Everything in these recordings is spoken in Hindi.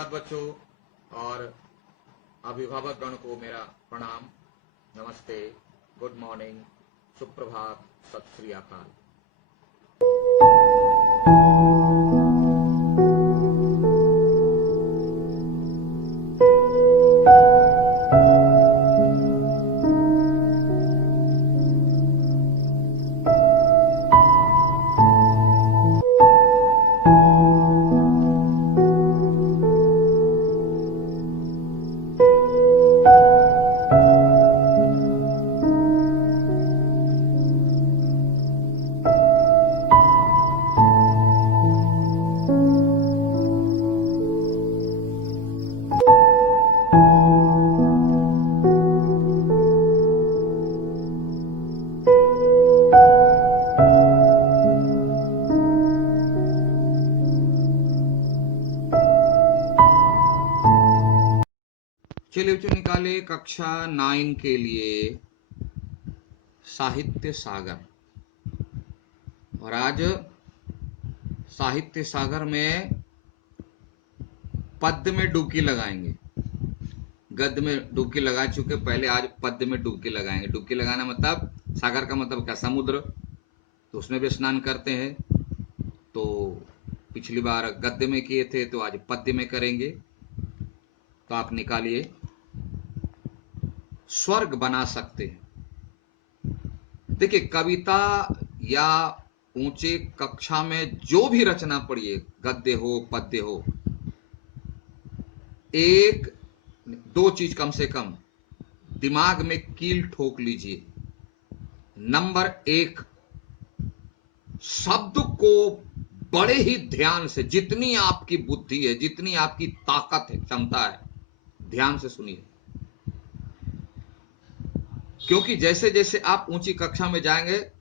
धन्यवाद बच्चों, और अभिभावक गण को मेरा प्रणाम, नमस्ते, गुड मॉर्निंग, सुप्रभात, सत श्री अकाल। चलिए बच्चों, निकाले कक्षा 9 के लिए साहित्य सागर। और आज साहित्य सागर में पद्य में डुबकी लगाएंगे। गद्य में डुबकी लगा चुके, पहले आज पद्य में डुबकी लगाएंगे। डुबकी लगाना मतलब, सागर का मतलब क्या, समुद्र, तो उसमें भी स्नान करते हैं। तो पिछली बार गद्य में किए थे, तो आज पद्य में करेंगे। तो आप निकालिए, स्वर्ग बना सकते हैं। देखिए, कविता या ऊंचे कक्षा में जो भी रचना पढ़िए, गद्य हो पद्य हो, एक दो चीज कम से कम दिमाग में कील ठोक लीजिए। नंबर 1, शब्द को बड़े ही ध्यान से, जितनी आपकी बुद्धि है, जितनी आपकी ताकत है, क्षमता है, ध्यान से सुनिए। क्योंकि जैसे जैसे आप ऊंची कक्षा में जाएंगे,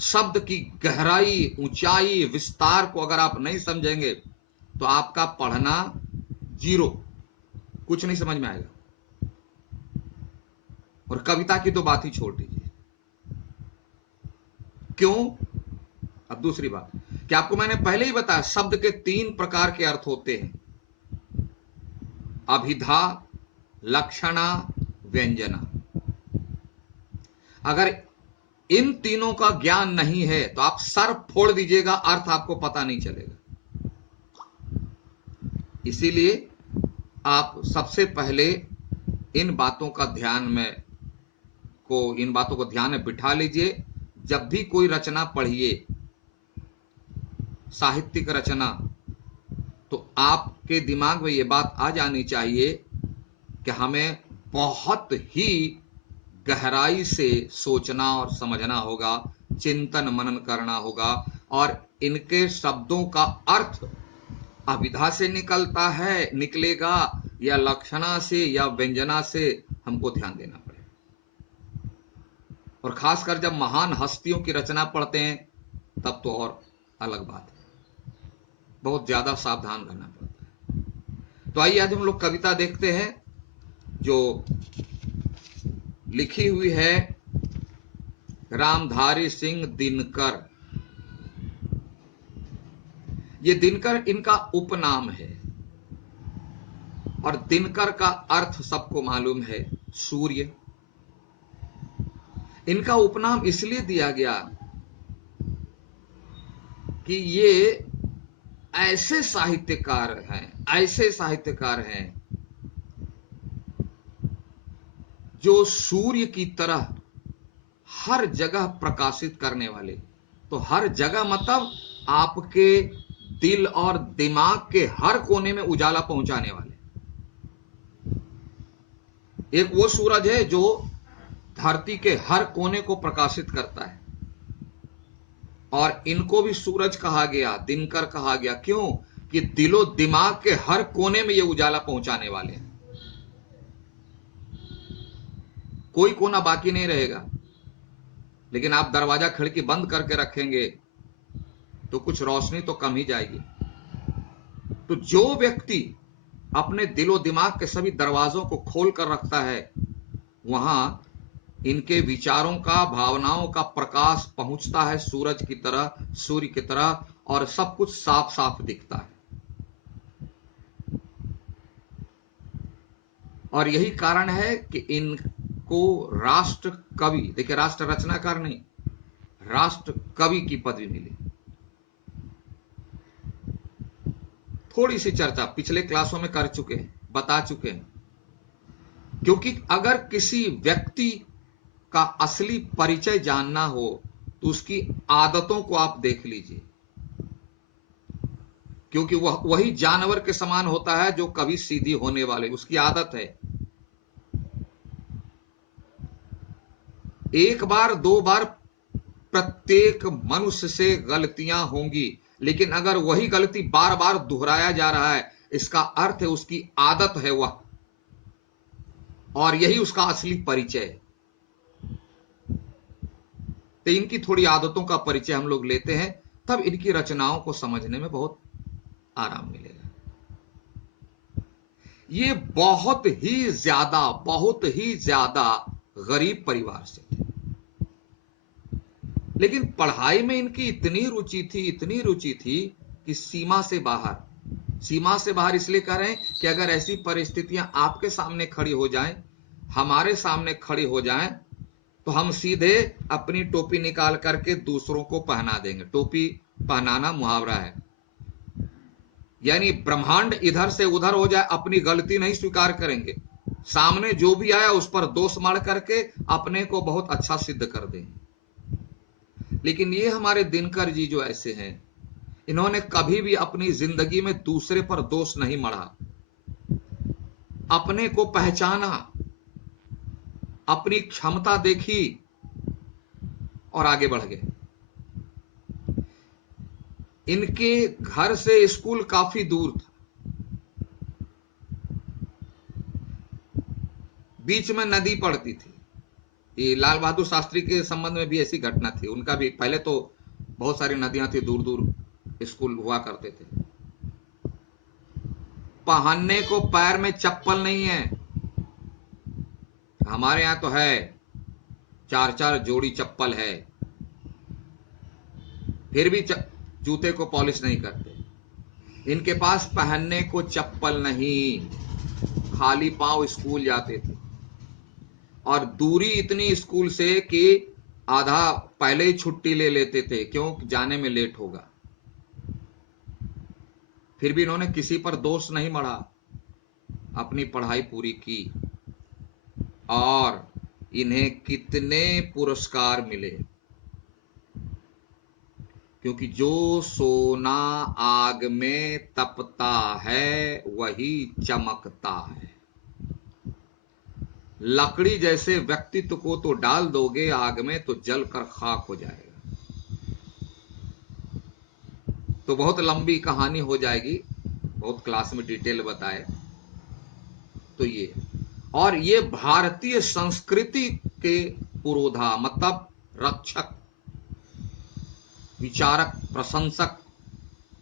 शब्द की गहराई, ऊंचाई, विस्तार को अगर आप नहीं समझेंगे तो आपका पढ़ना जीरो, कुछ नहीं समझ में आएगा। और कविता की तो बात ही छोड़ दीजिए। क्यों? अब दूसरी बात कि आपको मैंने पहले ही बताया, शब्द के 3 प्रकार के अर्थ होते हैं, अभिधा, लक्षणा, व्यंजना। अगर इन तीनों का ज्ञान नहीं है तो आप सर फोड़ दीजिएगा, अर्थ आपको पता नहीं चलेगा। इसीलिए आप सबसे पहले इन बातों का इन बातों को ध्यान में बिठा लीजिए। जब भी कोई रचना पढ़िए, साहित्यिक रचना, तो आपके दिमाग में यह बात आ जानी चाहिए कि हमें बहुत ही गहराई से सोचना और समझना होगा, चिंतन मनन करना होगा, और इनके शब्दों का अर्थ अभिधा से निकलता है, निकलेगा, या लक्षणा से या व्यंजना से, हमको ध्यान देना पड़ेगा। और खासकर जब महान हस्तियों की रचना पढ़ते हैं तब तो और अलग बात है, बहुत ज्यादा सावधान रहना पड़ता है। तो आइए आज हम लोग कविता देखते हैं जो लिखी हुई है रामधारी सिंह दिनकर। ये दिनकर इनका उपनाम है, और दिनकर का अर्थ सबको मालूम है, सूर्य। इनका उपनाम इसलिए दिया गया कि ये ऐसे साहित्यकार हैं जो सूर्य की तरह हर जगह प्रकाशित करने वाले। तो हर जगह मतलब आपके दिल और दिमाग के हर कोने में उजाला पहुंचाने वाले। एक वो सूरज है जो धरती के हर कोने को प्रकाशित करता है, और इनको भी सूरज कहा गया, दिनकर कहा गया। क्यों? कि दिलो दिमाग के हर कोने में ये उजाला पहुंचाने वाले हैं, कोई कोना बाकी नहीं रहेगा। लेकिन आप दरवाजा खिड़की बंद करके रखेंगे तो कुछ रोशनी तो कम ही जाएगी। तो जो व्यक्ति अपने दिलो दिमाग के सभी दरवाजों को खोल कर रखता है, वहां इनके विचारों का, भावनाओं का प्रकाश पहुंचता है सूरज की तरह, सूर्य की तरह, और सब कुछ साफ साफ दिखता है। और यही कारण है कि इनको राष्ट्र कवि, देखिए राष्ट्र रचनाकार नहीं, राष्ट्र कवि की पदवी मिली। थोड़ी सी चर्चा पिछले क्लासों में कर चुके हैं, बता चुके हैं। क्योंकि अगर किसी व्यक्ति का असली परिचय जानना हो तो उसकी आदतों को आप देख लीजिए, क्योंकि वह वही जानवर के समान होता है जो कभी सीधी होने वाले, उसकी आदत है। एक बार दो बार प्रत्येक मनुष्य से गलतियां होंगी, लेकिन अगर वही गलती बार बार दोहराया जा रहा है, इसका अर्थ है उसकी आदत है वह, और यही उसका असली परिचय है। तो इनकी थोड़ी आदतों का परिचय हम लोग लेते हैं, तब इनकी रचनाओं को समझने में बहुत आराम मिलेगा। ये बहुत ही ज्यादा गरीब परिवार से थे, लेकिन पढ़ाई में इनकी इतनी रुचि थी कि सीमा से बाहर इसलिए कह रहे हैं कि अगर ऐसी परिस्थितियां आपके सामने खड़ी हो जाएं, हमारे सामने खड़ी हो जाएं, तो हम सीधे अपनी टोपी निकाल करके दूसरों को पहना देंगे। टोपी पहनाना मुहावरा है, यानी ब्रह्मांड इधर से उधर हो जाए, अपनी गलती नहीं स्वीकार करेंगे, सामने जो भी आया उस पर दोष मार करके अपने को बहुत अच्छा सिद्ध कर देंगे। लेकिन ये हमारे दिनकर जी जो ऐसे हैं, इन्होंने कभी भी अपनी जिंदगी में दूसरे पर दोष नहीं मढ़ा, अपने को पहचाना, अपनी क्षमता देखी और आगे बढ़ गए। इनके घर से स्कूल काफी दूर था, बीच में नदी पड़ती थी। ये लाल बहादुर शास्त्री के संबंध में भी ऐसी घटना थी, उनका भी पहले तो बहुत सारी नदियां थी, दूर दूर स्कूल हुआ करते थे। पहनने को पैर में चप्पल नहीं है, हमारे यहां तो है, 4-4 जोड़ी चप्पल है, फिर भी जूते को पॉलिश नहीं करते। इनके पास पहनने को चप्पल नहीं, खाली पांव स्कूल जाते थे, और दूरी इतनी स्कूल से कि आधा पहले ही छुट्टी ले लेते थे, क्यों, जाने में लेट होगा। फिर भी इन्होंने किसी पर दोष नहीं मढ़ा, अपनी पढ़ाई पूरी की, और इन्हें कितने पुरस्कार मिले, क्योंकि जो सोना आग में तपता है वही चमकता है। लकड़ी जैसे व्यक्तित्व को तो डाल दोगे आग में तो जलकर खाक हो जाएगा। तो बहुत लंबी कहानी हो जाएगी, बहुत क्लास में डिटेल बताए तो ये, और ये भारतीय संस्कृति के पुरोधा, मतलब रक्षक, विचारक, प्रशंसक,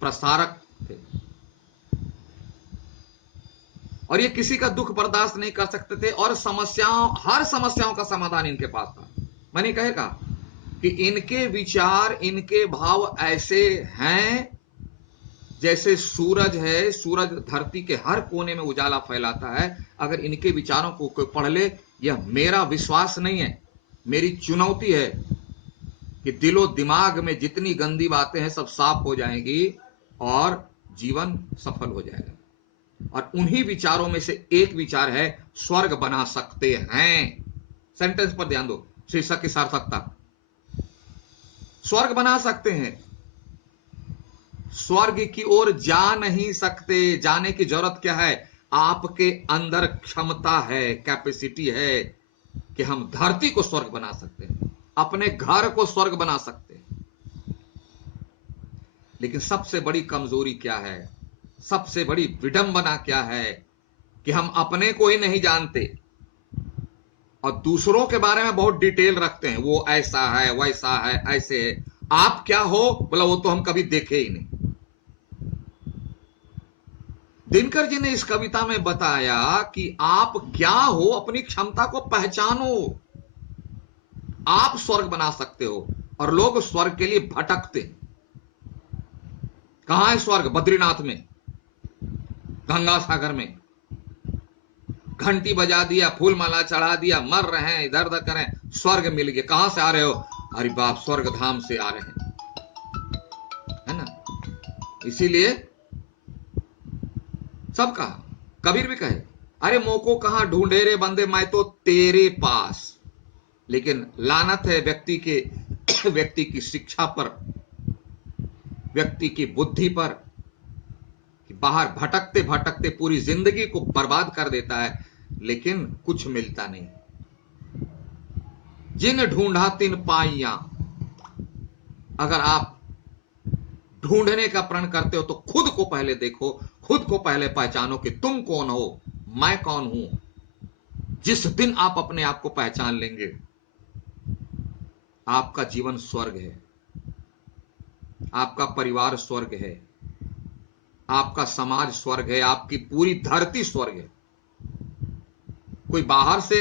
प्रसारक थे। और ये किसी का दुख बर्दाश्त नहीं कर सकते थे, और हर समस्याओं का समाधान इनके पास था। मैंने कहेगा कि इनके विचार, इनके भाव ऐसे हैं जैसे सूरज है, सूरज धरती के हर कोने में उजाला फैलाता है। अगर इनके विचारों को कोई पढ़ ले, यह मेरा विश्वास नहीं है, मेरी चुनौती है कि दिलो दिमाग में जितनी गंदी बातें हैं सब साफ हो जाएंगी और जीवन सफल हो जाएगा। और उन्हीं विचारों में से एक विचार है, स्वर्ग बना सकते हैं। सेंटेंस पर ध्यान दो, शीर्षक की सार्थकता। स्वर्ग बना सकते हैं, स्वर्ग की ओर जा नहीं सकते। जाने की जरूरत क्या है, आपके अंदर क्षमता है, कैपेसिटी है कि हम धरती को स्वर्ग बना सकते हैं, अपने घर को स्वर्ग बना सकते हैं। लेकिन सबसे बड़ी कमजोरी क्या है, सबसे बड़ी विडंबना क्या है कि हम अपने को ही नहीं जानते और दूसरों के बारे में बहुत डिटेल रखते हैं। वो ऐसा है, वैसा है, ऐसे है। आप क्या हो, बोला वो तो हम कभी देखे ही नहीं। दिनकर जी ने इस कविता में बताया कि आप क्या हो, अपनी क्षमता को पहचानो, आप स्वर्ग बना सकते हो। और लोग स्वर्ग के लिए भटकते हैं। कहां है स्वर्ग? बद्रीनाथ में, गंगा सागर में। घंटी बजा दिया, फूल माला चढ़ा दिया, मर रहे हैं, इधर उधर करें, स्वर्ग मिल गया। कहां से आ रहे हो? अरे बाप, स्वर्ग धाम से आ रहे हैं, है ना। इसीलिए सब कहा, कबीर भी कहे, अरे मोको कहां ढूंढे रे बंदे, मैं तो तेरे पास। लेकिन लानत है व्यक्ति की शिक्षा पर, व्यक्ति की बुद्धि पर, कि बाहर भटकते भटकते पूरी जिंदगी को बर्बाद कर देता है, लेकिन कुछ मिलता नहीं। जिन ढूंढा तिन पाइया। अगर आप ढूंढने का प्रण करते हो तो खुद को पहले देखो, खुद को पहले पहचानो कि तुम कौन हो, मैं कौन हूं। जिस दिन आप अपने आप को पहचान लेंगे, आपका जीवन स्वर्ग है, आपका परिवार स्वर्ग है, आपका समाज स्वर्ग है, आपकी पूरी धरती स्वर्ग है। कोई बाहर से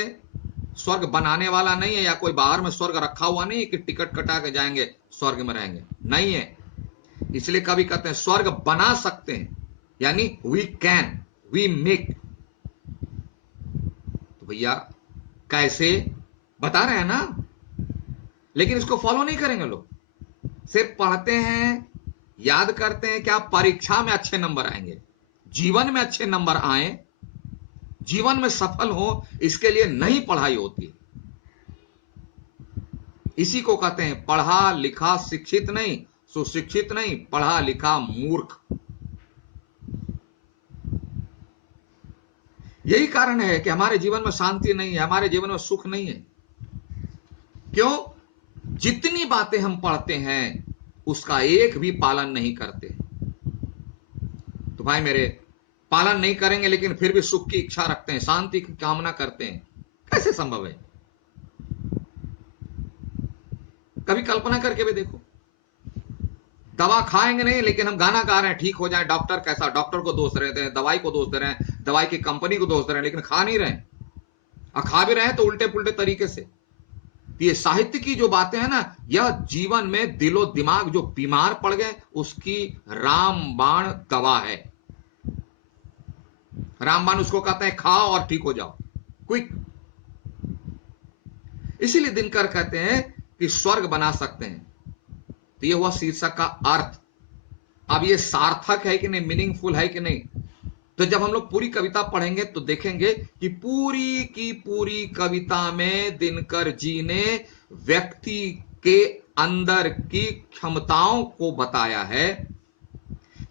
स्वर्ग बनाने वाला नहीं है, या कोई बाहर में स्वर्ग रखा हुआ नहीं है कि टिकट कटा के जाएंगे स्वर्ग में रहेंगे, नहीं है। इसलिए कभी कहते हैं स्वर्ग बना सकते हैं, यानी वी कैन, वी मेक। तो भैया कैसे बता रहे हैं ना, लेकिन इसको फॉलो नहीं करेंगे लोग। सिर्फ पढ़ते हैं, याद करते हैं कि आप परीक्षा में अच्छे नंबर आएंगे, जीवन में अच्छे नंबर आए, जीवन में सफल हो, इसके लिए नहीं पढ़ाई होती। इसी को कहते हैं पढ़ा लिखा शिक्षित नहीं, सुशिक्षित नहीं, पढ़ा लिखा मूर्ख। यही कारण है कि हमारे जीवन में शांति नहीं है, हमारे जीवन में सुख नहीं है। क्यों? जितनी बातें हम पढ़ते हैं उसका एक भी पालन नहीं करते। तो भाई मेरे, पालन नहीं करेंगे लेकिन फिर भी सुख की इच्छा रखते हैं, शांति की कामना करते हैं, कैसे संभव है? कभी कल्पना करके भी देखो। दवा खाएंगे नहीं, लेकिन हम गाना गा रहे हैं ठीक हो जाए, डॉक्टर कैसा, डॉक्टर को दोष दे रहे हैं, दवाई को दोष दे रहे हैं, दवाई की कंपनी को दोष दे रहे हैं, लेकिन खा नहीं रहे हैं, और खा भी रहे हैं तो उल्टे पुल्टे तरीके से। ये साहित्य की जो बातें हैं ना, यह जीवन में दिलो दिमाग जो बीमार पड़ गए उसकी रामबाण दवा है। रामबाण उसको कहते हैं खाओ और ठीक हो जाओ, क्विक। इसीलिए दिनकर कहते हैं कि स्वर्ग बना सकते हैं। तो ये हुआ शीर्षक का अर्थ। अब ये सार्थक है कि नहीं, मीनिंगफुल है कि नहीं, तो जब हम लोग पूरी कविता पढ़ेंगे तो देखेंगे कि पूरी की पूरी कविता में दिनकर जी ने व्यक्ति के अंदर की क्षमताओं को बताया है,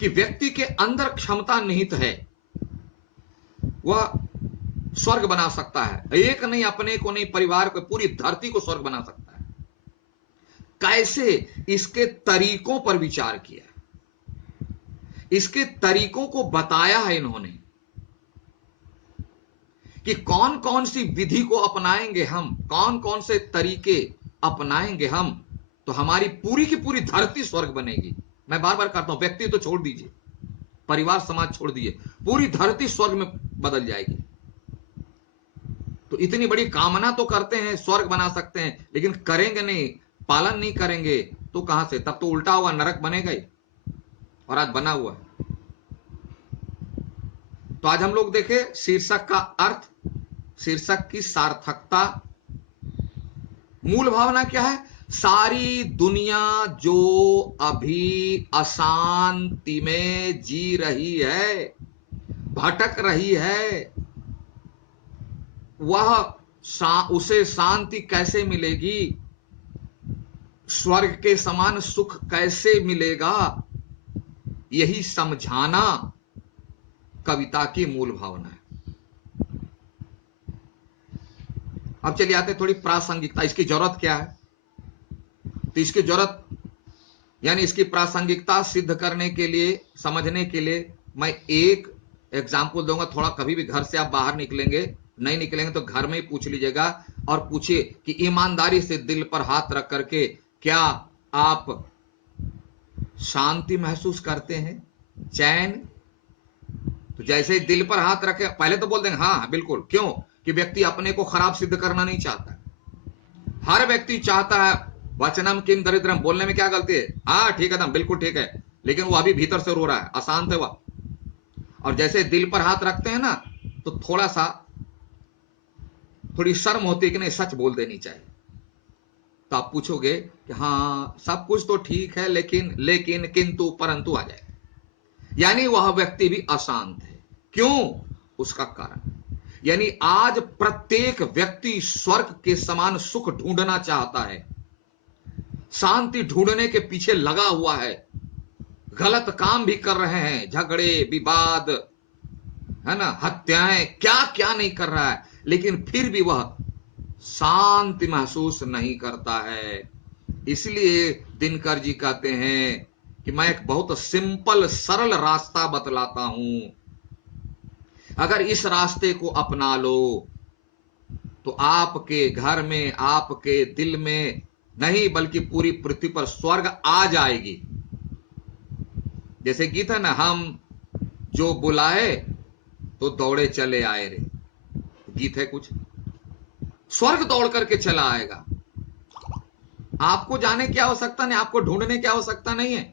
कि व्यक्ति के अंदर क्षमता निहित है, वह स्वर्ग बना सकता है। एक नहीं, अपने को नहीं, परिवार को, पूरी धरती को स्वर्ग बना सकता है। कैसे? इसके तरीकों पर विचार किया, इसके तरीकों को बताया है इन्होंने, कि कौन कौन सी विधि को अपनाएंगे हम, कौन कौन से तरीके अपनाएंगे हम, तो हमारी पूरी की पूरी धरती स्वर्ग बनेगी। मैं बार बार कहता हूं, व्यक्ति तो छोड़ दीजिए, परिवार समाज छोड़ दीजिए, पूरी धरती स्वर्ग में बदल जाएगी। तो इतनी बड़ी कामना तो करते हैं, स्वर्ग बना सकते हैं, लेकिन करेंगे नहीं, पालन नहीं करेंगे, तो कहां से? तब तो उल्टा हुआ नरक बनेगा ही, और आज बना हुआ है। तो आज हम लोग देखें शीर्षक का अर्थ, शीर्षक की सार्थकता। मूल भावना क्या है? सारी दुनिया जो अभी अशांति में जी रही है, भटक रही है, वह उसे शांति कैसे मिलेगी, स्वर्ग के समान सुख कैसे मिलेगा, यही समझाना कविता की मूल भावना है। अब चलिए आते थोड़ी प्रासंगिकता, इसकी जरूरत क्या है। तो इसकी जरूरत यानी इसकी प्रासंगिकता सिद्ध करने के लिए, समझने के लिए मैं एक एग्जाम्पल दूंगा। थोड़ा कभी भी घर से आप बाहर निकलेंगे, नहीं निकलेंगे तो घर में ही पूछ लीजिएगा, और पूछिए कि ईमानदारी से दिल पर हाथ रख करके, क्या आप शांति महसूस करते हैं, चैन? तो जैसे ही दिल पर हाथ रखे, पहले तो बोल देंगे हाँ बिल्कुल। क्यों? कि व्यक्ति अपने को खराब सिद्ध करना नहीं चाहता। हर व्यक्ति चाहता है वचनम किम दरिद्रम, बोलने में क्या गलती है, हाँ ठीक है दम, बिल्कुल ठीक है, लेकिन वो अभी भीतर से रो रहा है, अशांत है वह। और जैसे दिल पर हाथ रखते हैं ना, तो थोड़ा सा थोड़ी शर्म होती है कि नहीं सच बोल देनी चाहिए। तो आप पूछोगे कि हाँ सब कुछ तो ठीक है, लेकिन किंतु परंतु आ जाए, यानी वह व्यक्ति भी अशांत है। क्यों? उसका कारण, यानी आज प्रत्येक व्यक्ति स्वर्ग के समान सुख ढूंढना चाहता है, शांति ढूंढने के पीछे लगा हुआ है, गलत काम भी कर रहे हैं, झगड़े विवाद, है ना, हत्याएं, क्या क्या नहीं कर रहा है, लेकिन फिर भी वह शांति महसूस नहीं करता है। इसलिए दिनकर जी कहते हैं कि मैं एक बहुत सिंपल सरल रास्ता बतलाता हूं, अगर इस रास्ते को अपना लो तो आपके घर में, आपके दिल में नहीं बल्कि पूरी पृथ्वी पर स्वर्ग आ जाएगी। जैसे गीत है ना, हम जो बुलाए तो दौड़े चले आए रे, गीत है कुछ, स्वर्ग दौड़ करके चला आएगा। आपको जाने की आवश्यकता नहीं, आपको ढूंढने की आवश्यकता नहीं है,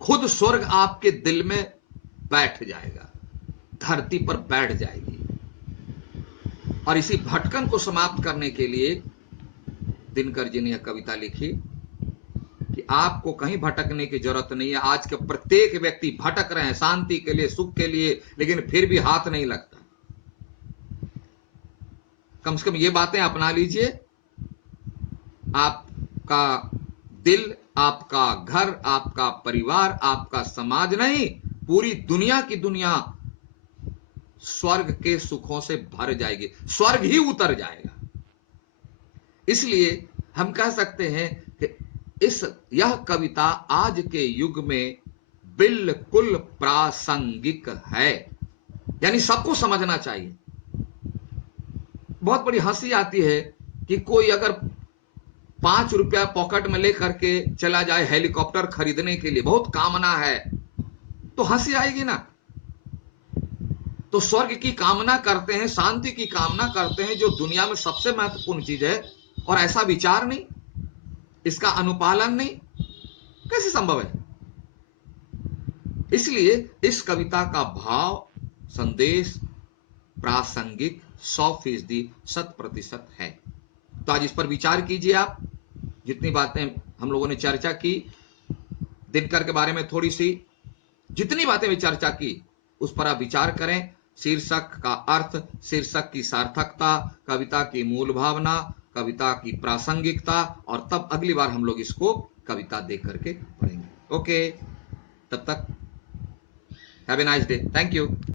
खुद स्वर्ग आपके दिल में बैठ जाएगा, धरती पर बैठ जाएगी। और इसी भटकन को समाप्त करने के लिए दिनकर जी ने यह कविता लिखी कि आपको कहीं भटकने की जरूरत नहीं है। आज के प्रत्येक व्यक्ति भटक रहे हैं शांति के लिए, सुख के लिए, लेकिन फिर भी हाथ नहीं लगता। कम से कम ये बातें अपना लीजिए, आपका दिल, आपका घर, आपका परिवार, आपका समाज नहीं, पूरी दुनिया की दुनिया स्वर्ग के सुखों से भर जाएगी, स्वर्ग ही उतर जाएगा। इसलिए हम कह सकते हैं कि यह कविता आज के युग में बिल्कुल प्रासंगिक है, यानी सबको समझना चाहिए। बहुत बड़ी हंसी आती है कि कोई अगर 5 रुपया पॉकेट में लेकर के चला जाए हेलीकॉप्टर खरीदने के लिए, बहुत कामना है, तो हंसी आएगी ना। तो स्वर्ग की कामना करते हैं, शांति की कामना करते हैं, जो दुनिया में सबसे महत्वपूर्ण चीज है, और ऐसा विचार नहीं, इसका अनुपालन नहीं, कैसे संभव है? इसलिए इस कविता का भाव, संदेश प्रासंगिक 100% 100% है। तो आज इस पर विचार कीजिए आप। जितनी बातें हम लोगों ने चर्चा की, दिनकर के बारे में थोड़ी सी जितनी बातें भी चर्चा की, उस पर आप विचार करें। शीर्षक का अर्थ, शीर्षक की सार्थकता, कविता की मूल भावना, कविता की प्रासंगिकता, और तब अगली बार हम लोग इसको कविता देख करके पढ़ेंगे। ओके, तब तक have a nice day, thank you.